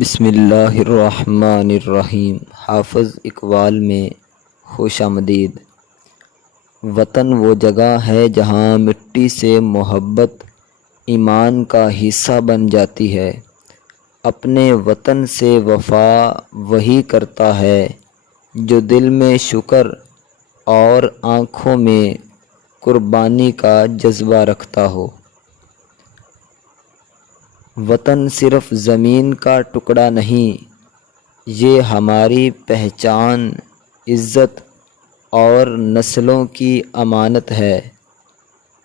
بسم اللہ الرحمن الرحیم۔ حافظ اقبال میں خوش آمدید۔ وطن وہ جگہ ہے جہاں مٹی سے محبت ایمان کا حصہ بن جاتی ہے۔ اپنے وطن سے وفا وہی کرتا ہے جو دل میں شکر اور آنکھوں میں قربانی کا جذبہ رکھتا ہو۔ وطن صرف زمین کا ٹکڑا نہیں، یہ ہماری پہچان، عزت اور نسلوں کی امانت ہے۔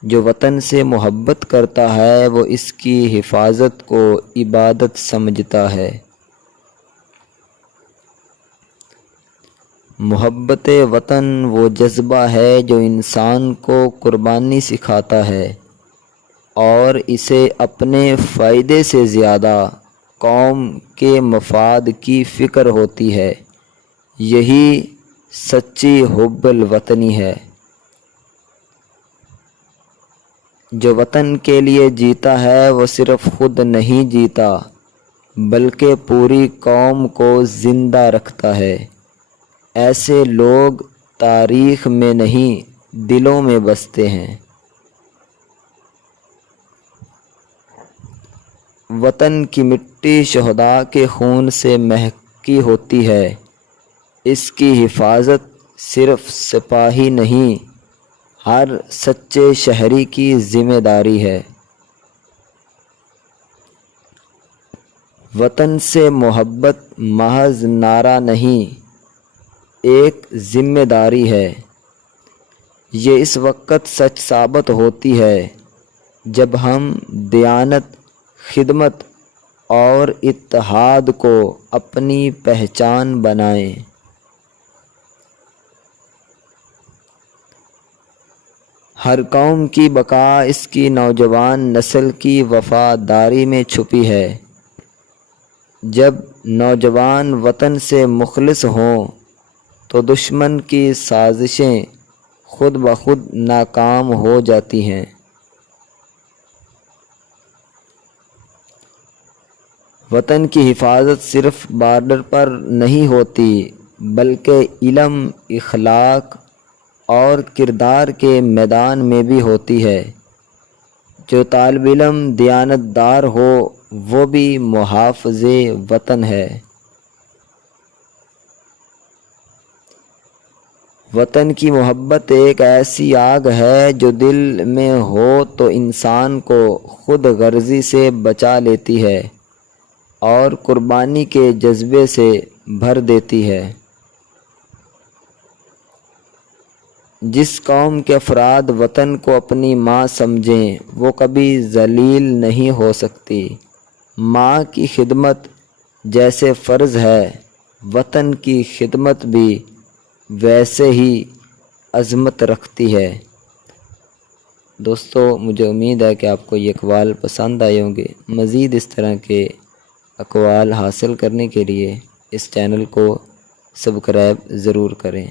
جو وطن سے محبت کرتا ہے وہ اس کی حفاظت کو عبادت سمجھتا ہے۔ محبت وطن وہ جذبہ ہے جو انسان کو قربانی سکھاتا ہے اور اسے اپنے فائدے سے زیادہ قوم کے مفاد کی فکر ہوتی ہے۔ یہی سچی حب الوطنی ہے۔ جو وطن کے لیے جیتا ہے وہ صرف خود نہیں جیتا بلکہ پوری قوم کو زندہ رکھتا ہے۔ ایسے لوگ تاریخ میں نہیں دلوں میں بستے ہیں۔ وطن کی مٹی شہداء کے خون سے مہکی ہوتی ہے۔ اس کی حفاظت صرف سپاہی نہیں، ہر سچے شہری کی ذمہ داری ہے۔ وطن سے محبت محض نعرہ نہیں، ایک ذمہ داری ہے۔ یہ اس وقت سچ ثابت ہوتی ہے جب ہم دیانت، خدمت اور اتحاد کو اپنی پہچان بنائیں۔ ہر قوم کی بقا اس کی نوجوان نسل کی وفاداری میں چھپی ہے۔ جب نوجوان وطن سے مخلص ہوں تو دشمن کی سازشیں خود بخود ناکام ہو جاتی ہیں۔ وطن کی حفاظت صرف بارڈر پر نہیں ہوتی بلکہ علم، اخلاق اور کردار کے میدان میں بھی ہوتی ہے۔ جو طالب علم دیانت دار ہو وہ بھی محافظ وطن ہے۔ وطن کی محبت ایک ایسی آگ ہے جو دل میں ہو تو انسان کو خود غرضی سے بچا لیتی ہے اور قربانی کے جذبے سے بھر دیتی ہے۔ جس قوم کے افراد وطن کو اپنی ماں سمجھیں وہ کبھی ذلیل نہیں ہو سکتی۔ ماں کی خدمت جیسے فرض ہے، وطن کی خدمت بھی ویسے ہی عظمت رکھتی ہے۔ دوستو، مجھے امید ہے کہ آپ کو یہ اقوال پسند آئے ہوں گے۔ مزید اس طرح کے اقوال حاصل کرنے کے لیے اس چینل کو سبسکرائب ضرور کریں۔